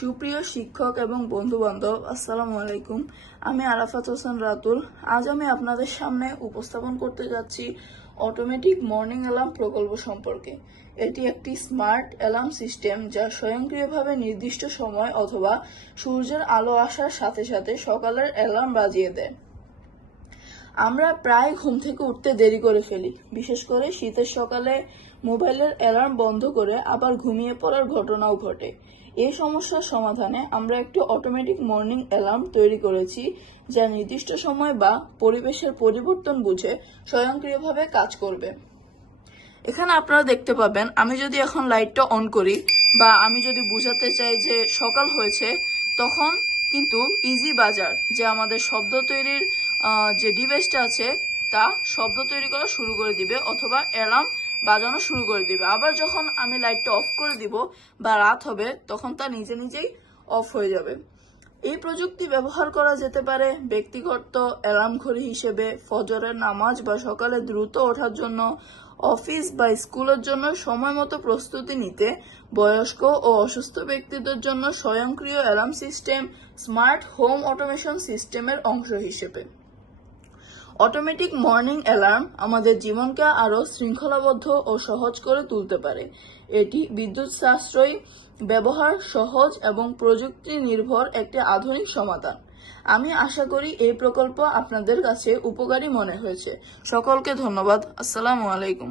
সুপ্রিয় শিক্ষক এবং বন্ধু বান্ধব, আসসালামু আলাইকুম। আমি আরাফাত হোসেন রাতুল। আজ আমি আপনাদের সামনে উপস্থাপন করতে যাচ্ছি অটোমেটিক মর্নিং অ্যালার্ম প্রকল্প সম্পর্কে। এটি একটি স্মার্ট অ্যালার্ম সিস্টেম যা স্বয়ংক্রিয়ভাবে নির্দিষ্ট সময় অথবা সূর্যের আলো আসার সাথে সাথে সকালের অ্যালার্ম বাজিয়ে দেয়। আমরা প্রায় ঘুম থেকে উঠতে দেরি করে ফেলি, বিশেষ করে শীতের সকালে মোবাইলের অ্যালার্ম বন্ধ করে আবার ঘুমিয়ে পড়ার ঘটনাও ঘটে। এই সমস্যার সমাধানে আমরা একটি অটোমেটিক মর্নিং অ্যালার্ম তৈরি করেছি, যা নির্দিষ্ট সময় বা পরিবেশের পরিবর্তন বুঝে স্বয়ংক্রিয়ভাবে কাজ করবে। এখানে আপনারা দেখতে পাবেন, আমি যদি এখন লাইটটা অন করি বা আমি যদি বুঝাতে চাই যে সকাল হয়েছে, তখন কিন্তু ইজি বাজার যে আমাদের শব্দ তৈরির যে ডিভাইসটা আছে তা শব্দ তৈরি করা শুরু করে দিবে অথবা অ্যালার্ম বাজানো শুরু করে দিবে। আবার যখন আমি লাইটটা অফ করে দিব বা রাত হবে, তখন তা নিজে নিজেই অফ হয়ে যাবে। এই প্রযুক্তি ব্যবহার করা যেতে পারে ব্যক্তিগত অ্যালার্ম ঘড়ি হিসেবে, ফজরের নামাজ বা সকালে দ্রুত ওঠার জন্য, অফিস বা স্কুলের জন্য সময় মতো প্রস্তুতি নিতে, বয়স্ক ও অসুস্থ ব্যক্তিদের জন্য স্বয়ংক্রিয় alarm system, smart home automation সিস্টেমের অংশ হিসেবে। অটোমেটিক মর্নিং অ্যালার্ম আমাদের জীবনকে আরো শৃঙ্খলাবদ্ধ ও সহজ করে তুলতে পারে। এটি বিদ্যুৎ সাশ্রয়ী, ব্যবহার সহজ এবং প্রযুক্তি নির্ভর একটি আধুনিক সমাধান। আমি আশা করি এই প্রকল্প আপনাদের কাছে উপকারী মনে হয়েছে। সকলকে ধন্যবাদ। আসসালামু আলাইকুম।